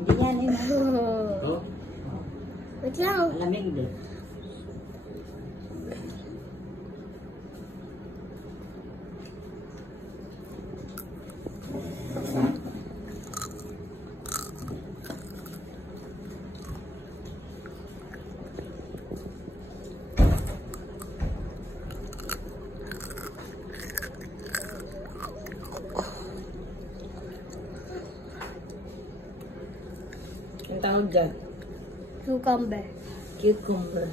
Hindi yan yun. Oh? Wait lang. Malamig din. Ang tawag dyan? Cucumber. Cucumber.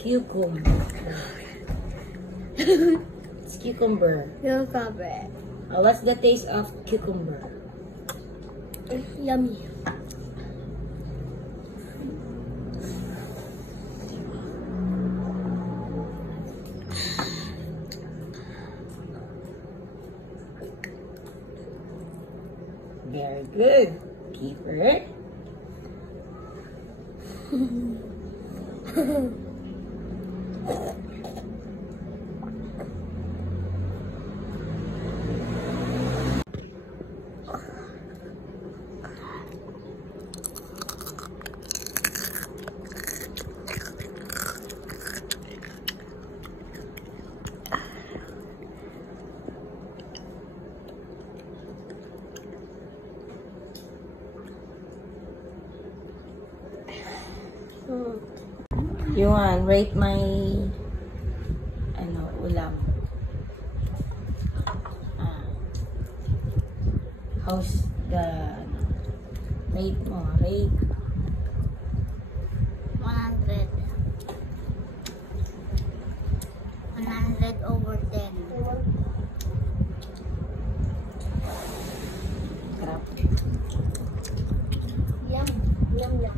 Cucumber. It's cucumber. Cucumber. What's the taste of cucumber? Yummy. Very good. Keeper. Yuan, rate my ulam. How's the rate mo? Rate 100. 100 over 10. Sarap. Yum. Yum, yum.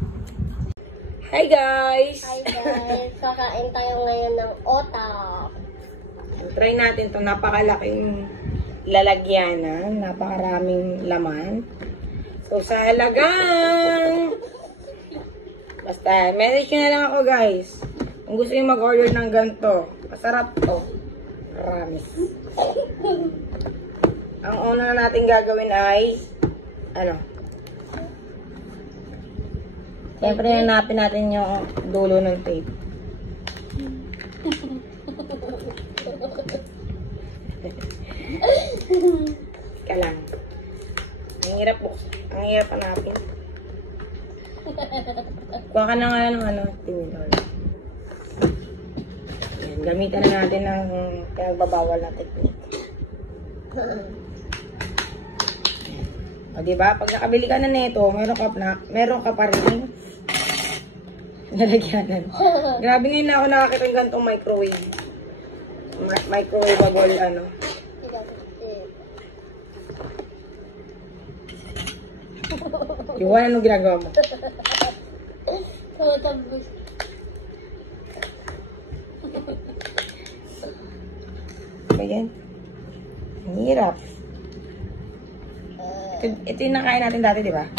Hi guys! Hi guys! Kakain tayo ngayon ng otak. Try natin to. Napakalaking lalagyanan. Napakaraming laman. So, sa halagang... Basta, message nyo na lang ako guys. Kung gusto nyo mag-order ng ganito. Masarap to. Promise. Ang una natin gagawin ay... Siyempre, hanapin natin yung dulo ng tape. Ka lang. Ang hirap buksan. Ang hirap hanapin. Kuha ka na nga ng tinidor. Yan, gamitan na natin ng pinagbabawal na technique. O, diba? Pag nakabili ka na nito, meron ka pa rin nalagyanan. Grabe ngayon na ako nakakita ng ganitong microwave. Microwavable, Iwan, ano ginagawa mo? Tumatambos. Ayan. Ang hirap. Ito yung nakain natin dati, di ba?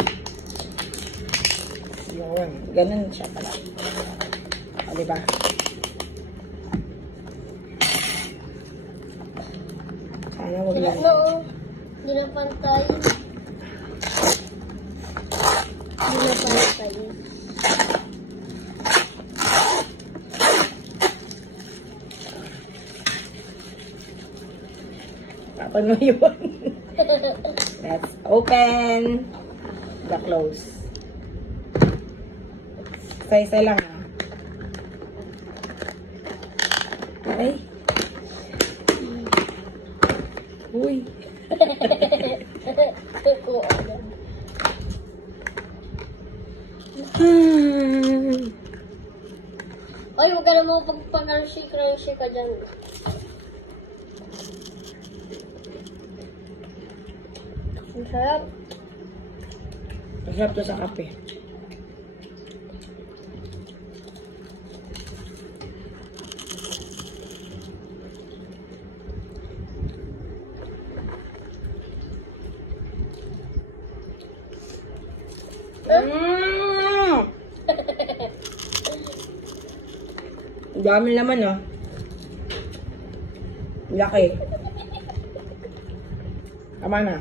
Yun. Ganun siya pala. O, di ba? Sana wag lang. Hindi na pantay. Hindi na pantay. Kapag mo yun. Let's open the close. Isa-isa lang, Ay. Uy. Ay, huwag ka na mo pag-crunchy ka dyan. Ang sarap. Masarap to sa kape. Ang dami naman, Laki. Tama na.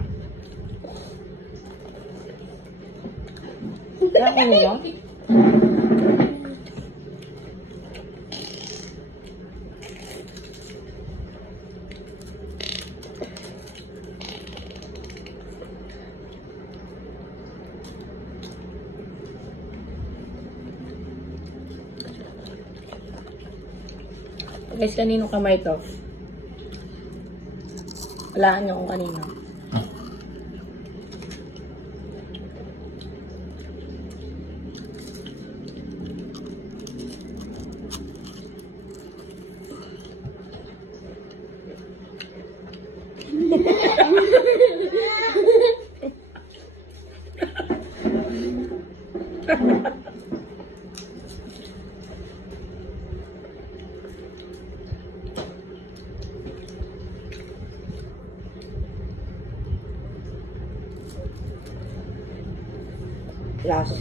Kaya ko nila. Guys, kanino kamay to? Walaan niyo kung kanino. Last.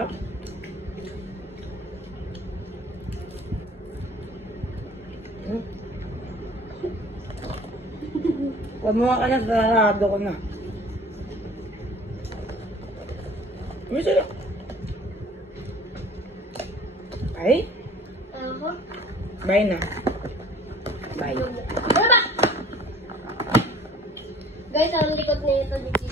Up. Kumuha ka na, sarado ko na. Masarap. Ay, Ako? bye na. Bye. Baba! Guys, ang likod na ito dito.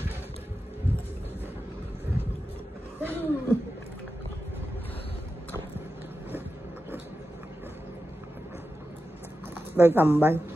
Bye, kambal.